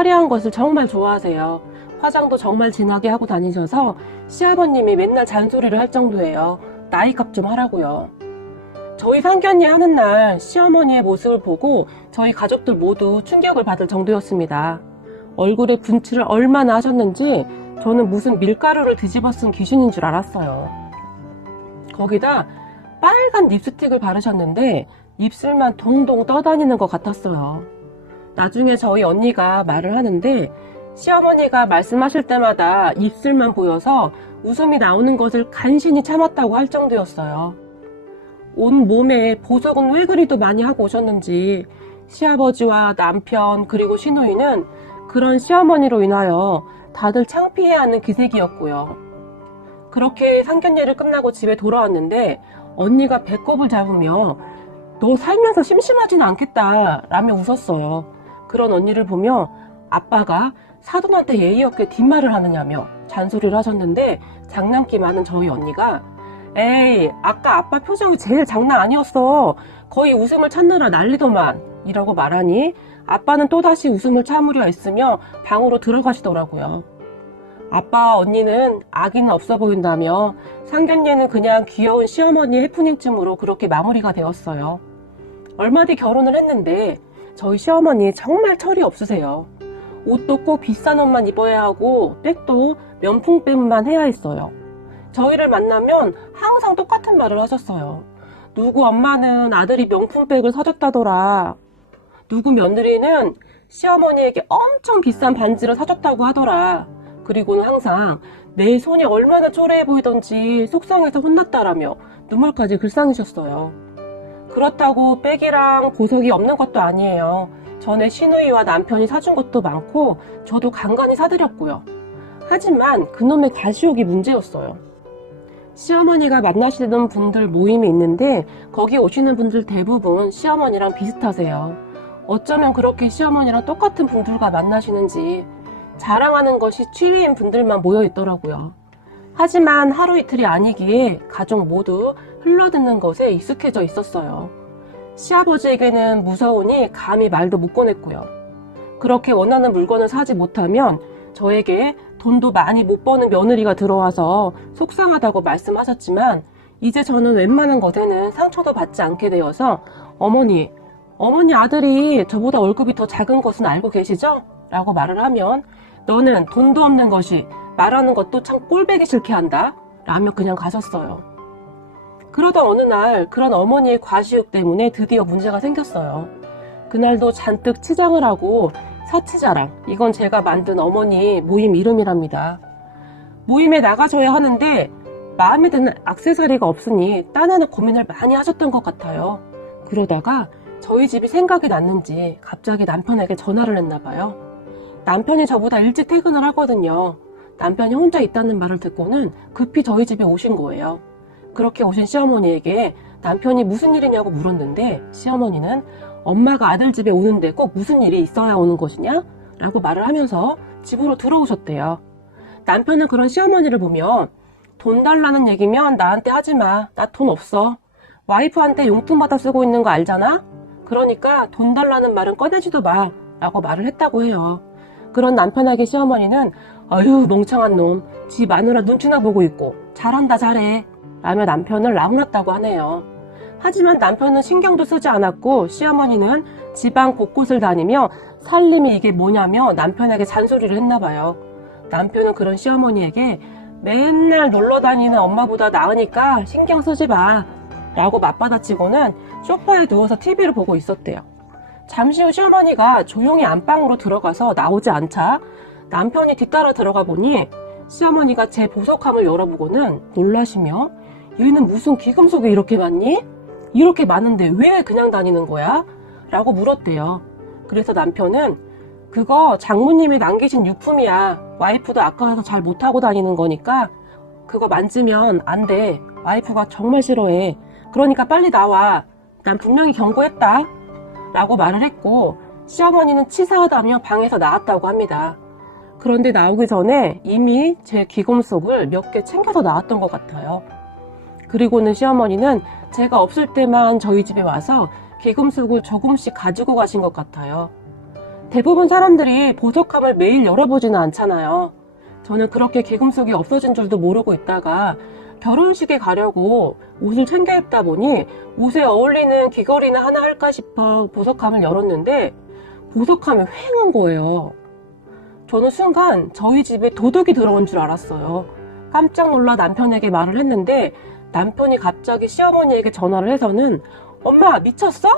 화려한 것을 정말 좋아하세요. 화장도 정말 진하게 하고 다니셔서 시아버님이 맨날 잔소리를 할 정도예요. 나이값 좀 하라고요. 저희 상견례 하는 날 시어머니의 모습을 보고 저희 가족들 모두 충격을 받을 정도였습니다. 얼굴에 분칠을 얼마나 하셨는지 저는 무슨 밀가루를 뒤집어 쓴 귀신인 줄 알았어요. 거기다 빨간 립스틱을 바르셨는데 입술만 동동 떠다니는 것 같았어요. 나중에 저희 언니가 말을 하는데 시어머니가 말씀하실 때마다 입술만 보여서 웃음이 나오는 것을 간신히 참았다고 할 정도였어요. 온 몸에 보석은 왜 그리도 많이 하고 오셨는지 시아버지와 남편 그리고 시누이는 그런 시어머니로 인하여 다들 창피해하는 기색이었고요. 그렇게 상견례를 끝나고 집에 돌아왔는데 언니가 배꼽을 잡으며 너 살면서 심심하지는 않겠다 라며 웃었어요. 그런 언니를 보며 아빠가 사돈한테 예의 없게 뒷말을 하느냐며 잔소리를 하셨는데 장난기 많은 저희 언니가 에이 아까 아빠 표정이 제일 장난 아니었어. 거의 웃음을 참느라 난리더만 이라고 말하니 아빠는 또다시 웃음을 참으려 했으며 방으로 들어가시더라고요. 아빠와 언니는 아기는 없어 보인다며 상견례는 그냥 귀여운 시어머니의 해프닝쯤으로 그렇게 마무리가 되었어요. 얼마 뒤 결혼을 했는데 저희 시어머니 정말 철이 없으세요. 옷도 꼭 비싼 옷만 입어야 하고 백도 명품백만 해야 했어요. 저희를 만나면 항상 똑같은 말을 하셨어요. 누구 엄마는 아들이 명품백을 사줬다더라. 누구 며느리는 시어머니에게 엄청 비싼 반지를 사줬다고 하더라. 그리고는 항상 내 손이 얼마나 초라해 보이던지 속상해서 혼났다라며 눈물까지 글썽이셨어요. 그렇다고 백이랑 보석이 없는 것도 아니에요. 전에 시누이와 남편이 사준 것도 많고 저도 간간히 사드렸고요. 하지만 그놈의 가시욕이 문제였어요. 시어머니가 만나시는 분들 모임이 있는데 거기 오시는 분들 대부분 시어머니랑 비슷하세요. 어쩌면 그렇게 시어머니랑 똑같은 분들과 만나시는지 자랑하는 것이 취미인 분들만 모여 있더라고요. 하지만 하루 이틀이 아니기에 가족 모두 흘러듣는 것에 익숙해져 있었어요. 시아버지에게는 무서우니 감히 말도 못 꺼냈고요. 그렇게 원하는 물건을 사지 못하면 저에게 돈도 많이 못 버는 며느리가 들어와서 속상하다고 말씀하셨지만 이제 저는 웬만한 것에는 상처도 받지 않게 되어서 어머니 아들이 저보다 월급이 더 작은 것은 알고 계시죠? 라고 말을 하면 너는 돈도 없는 것이 말하는 것도 참 꼴보기 싫게 한다 라며 그냥 가셨어요. 그러던 어느 날 그런 어머니의 과시욕 때문에 드디어 문제가 생겼어요. 그날도 잔뜩 치장을 하고 사치자랑, 이건 제가 만든 어머니 모임 이름이랍니다. 모임에 나가셔야 하는데 마음에 드는 액세서리가 없으니 딴 고민을 많이 하셨던 것 같아요. 그러다가 저희 집이 생각이 났는지 갑자기 남편에게 전화를 했나 봐요. 남편이 저보다 일찍 퇴근을 하거든요. 남편이 혼자 있다는 말을 듣고는 급히 저희 집에 오신 거예요. 그렇게 오신 시어머니에게 남편이 무슨 일이냐고 물었는데 시어머니는 엄마가 아들 집에 오는데 꼭 무슨 일이 있어야 오는 것이냐? 라고 말을 하면서 집으로 들어오셨대요. 남편은 그런 시어머니를 보며 돈 달라는 얘기면 나한테 하지마. 나 돈 없어. 와이프한테 용돈 받아 쓰고 있는 거 알잖아? 그러니까 돈 달라는 말은 꺼내지도 마. 라고 말을 했다고 해요. 그런 남편에게 시어머니는 아유 멍청한 놈. 지 마누라 눈치나 보고 있고 잘한다 잘해. 라며 남편을 나무랐다고 하네요. 하지만 남편은 신경도 쓰지 않았고 시어머니는 집안 곳곳을 다니며 살림이 이게 뭐냐며 남편에게 잔소리를 했나 봐요. 남편은 그런 시어머니에게 맨날 놀러 다니는 엄마보다 나으니까 신경 쓰지 마 라고 맞받아치고는 소파에 누워서 TV를 보고 있었대요. 잠시 후 시어머니가 조용히 안방으로 들어가서 나오지 않자 남편이 뒤따라 들어가 보니 시어머니가 제 보석함을 열어보고는 놀라시며 얘는 무슨 귀금속이 이렇게 많니? 이렇게 많은데 왜 그냥 다니는 거야? 라고 물었대요. 그래서 남편은 그거 장모님이 남기신 유품이야. 와이프도 아까워서 잘 못하고 다니는 거니까 그거 만지면 안 돼. 와이프가 정말 싫어해. 그러니까 빨리 나와. 난 분명히 경고했다. 라고 말을 했고 시어머니는 치사하다며 방에서 나왔다고 합니다. 그런데 나오기 전에 이미 제 귀금속을 몇 개 챙겨서 나왔던 것 같아요. 그리고는 시어머니는 제가 없을 때만 저희 집에 와서 귀금속을 조금씩 가지고 가신 것 같아요. 대부분 사람들이 보석함을 매일 열어보지는 않잖아요. 저는 그렇게 개금속이 없어진 줄도 모르고 있다가 결혼식에 가려고 옷을 챙겨 입다 보니 옷에 어울리는 귀걸이나 하나 할까 싶어 보석함을 열었는데 보석함이 휑한 거예요. 저는 순간 저희 집에 도둑이 들어온 줄 알았어요. 깜짝 놀라 남편에게 말을 했는데 남편이 갑자기 시어머니에게 전화를 해서는 엄마 미쳤어?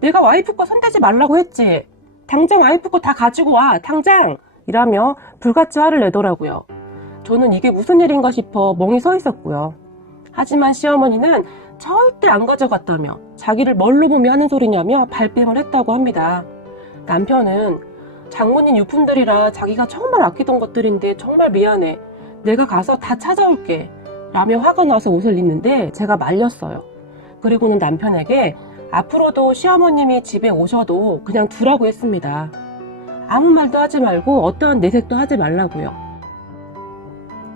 내가 와이프 거 손대지 말라고 했지. 당장 와이프 거 다 가지고 와. 당장! 이라며 불같이 화를 내더라고요. 저는 이게 무슨 일인가 싶어 멍이 서 있었고요. 하지만 시어머니는 절대 안 가져갔다며 자기를 뭘로 보며 하는 소리냐며 발뺌을 했다고 합니다. 남편은 장모님 유품들이라 자기가 정말 아끼던 것들인데 정말 미안해. 내가 가서 다 찾아올게. 라며 화가 나서 옷을 입는데 제가 말렸어요. 그리고는 남편에게 앞으로도 시어머님이 집에 오셔도 그냥 두라고 했습니다. 아무 말도 하지 말고 어떠한 내색도 하지 말라고요.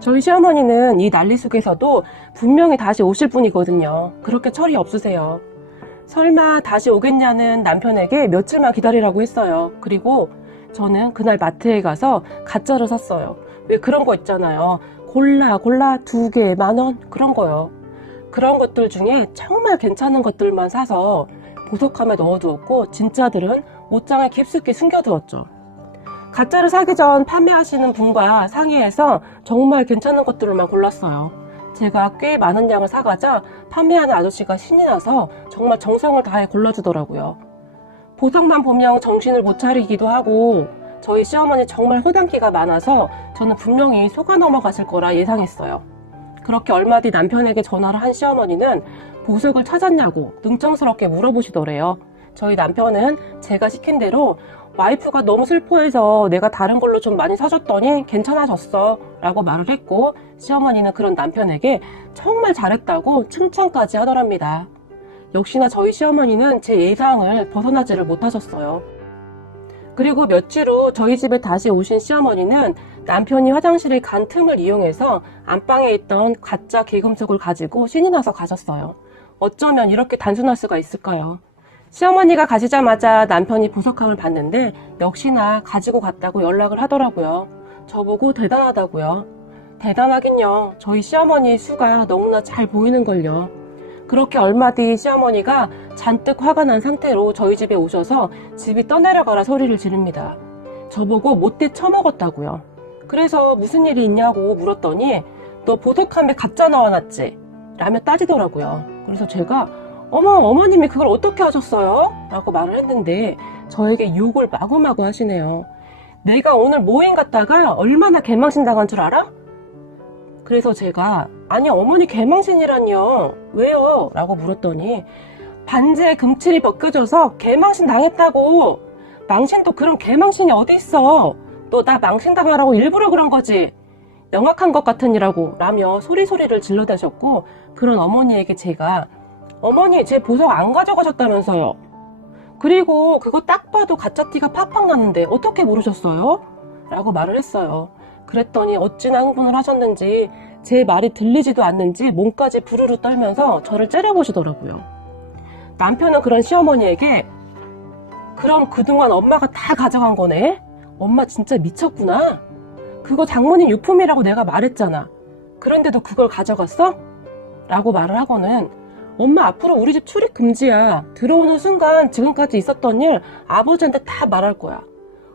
저희 시어머니는 이 난리 속에서도 분명히 다시 오실 분이거든요. 그렇게 철이 없으세요. 설마 다시 오겠냐는 남편에게 며칠만 기다리라고 했어요. 그리고 저는 그날 마트에 가서 가짜를 샀어요. 왜 그런 거 있잖아요. 골라 2개 10,000원 그런 거요. 그런 것들 중에 정말 괜찮은 것들만 사서 보석함에 넣어두었고 진짜들은 옷장에 깊숙이 숨겨두었죠. 가짜를 사기 전 판매하시는 분과 상의해서 정말 괜찮은 것들만 골랐어요. 제가 꽤 많은 양을 사가자 판매하는 아저씨가 신이 나서 정말 정성을 다해 골라주더라고요. 보석만 보면 정신을 못 차리기도 하고 저희 시어머니 정말 허당기가 많아서 저는 분명히 속아 넘어가실 거라 예상했어요. 그렇게 얼마 뒤 남편에게 전화를 한 시어머니는 보석을 찾았냐고 능청스럽게 물어보시더래요. 저희 남편은 제가 시킨 대로 와이프가 너무 슬퍼해서 내가 다른 걸로 좀 많이 사줬더니 괜찮아졌어 라고 말을 했고 시어머니는 그런 남편에게 정말 잘했다고 칭찬까지 하더랍니다. 역시나 저희 시어머니는 제 예상을 벗어나지를 못하셨어요. 그리고 며칠 후 저희 집에 다시 오신 시어머니는 남편이 화장실에 간 틈을 이용해서 안방에 있던 가짜 개금속을 가지고 신이 나서 가셨어요. 어쩌면 이렇게 단순할 수가 있을까요? 시어머니가 가시자마자 남편이 보석함을 봤는데 역시나 가지고 갔다고 연락을 하더라고요. 저보고 대단하다고요. 대단하긴요. 저희 시어머니 수가 너무나 잘 보이는걸요. 그렇게 얼마 뒤 시어머니가 잔뜩 화가 난 상태로 저희 집에 오셔서 집이 떠내려가라 소리를 지릅니다. 저보고 못돼 처먹었다고요. 그래서 무슨 일이 있냐고 물었더니 너 보석함에 가짜 넣어놨지? 라며 따지더라고요. 그래서 제가 어머님이 그걸 어떻게 하셨어요? 라고 말을 했는데 저에게 욕을 마구마구 하시네요. 내가 오늘 모임 갔다가 얼마나 개망신 당한 줄 알아? 그래서 제가 아니 어머니 개망신이라니요. 왜요? 라고 물었더니 반지에 금칠이 벗겨져서 개망신 당했다고. 망신도 그런 개망신이 어디 있어. 너 나 망신 당하라고 일부러 그런 거지. 영악한 것 같으니라고 라며 소리소리를 질러대셨고 그런 어머니에게 제가 어머니 제 보석 안 가져가셨다면서요. 그리고 그거 딱 봐도 가짜티가 팍팍 났는데 어떻게 모르셨어요? 라고 말을 했어요. 그랬더니 어찌나 흥분을 하셨는지 제 말이 들리지도 않는지 몸까지 부르르 떨면서 저를 째려보시더라고요. 남편은 그런 시어머니에게 그럼 그동안 엄마가 다 가져간 거네? 엄마 진짜 미쳤구나. 그거 장모님 유품이라고 내가 말했잖아. 그런데도 그걸 가져갔어? 라고 말을 하고는 엄마 앞으로 우리 집 출입 금지야. 들어오는 순간 지금까지 있었던 일 아버지한테 다 말할 거야.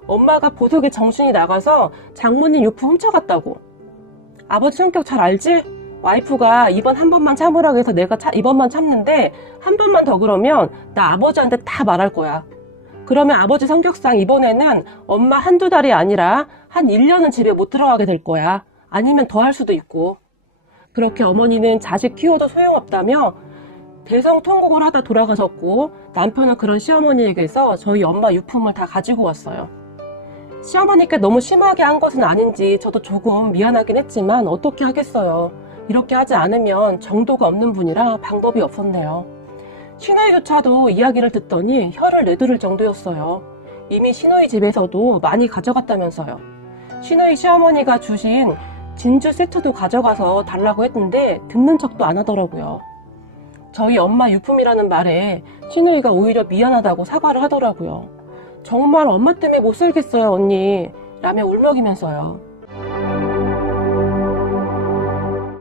엄마가 보석에 정신이 나가서 장모님 유품 훔쳐갔다고. 아버지 성격 잘 알지? 와이프가 이번 한 번만 참으라고 해서 내가 이번만 참는데 한 번만 더 그러면 나 아버지한테 다 말할 거야. 그러면 아버지 성격상 이번에는 엄마 한두 달이 아니라 한 1년은 집에 못 들어가게 될 거야. 아니면 더 할 수도 있고. 그렇게 어머니는 자식 키워도 소용없다며 대성통곡을 하다 돌아가셨고 남편은 그런 시어머니에게서 저희 엄마 유품을 다 가지고 왔어요. 시어머니께 너무 심하게 한 것은 아닌지 저도 조금 미안하긴 했지만 어떻게 하겠어요. 이렇게 하지 않으면 정도가 없는 분이라 방법이 없었네요. 시누이조차도 이야기를 듣더니 혀를 내두를 정도였어요. 이미 시누이 집에서도 많이 가져갔다면서요. 시누이 시어머니가 주신 진주 세트도 가져가서 달라고 했는데 듣는 척도 안 하더라고요. 저희 엄마 유품이라는 말에 시누이가 오히려 미안하다고 사과를 하더라고요. 정말 엄마 때문에 못 살겠어요, 언니. 라며 울먹이면서요.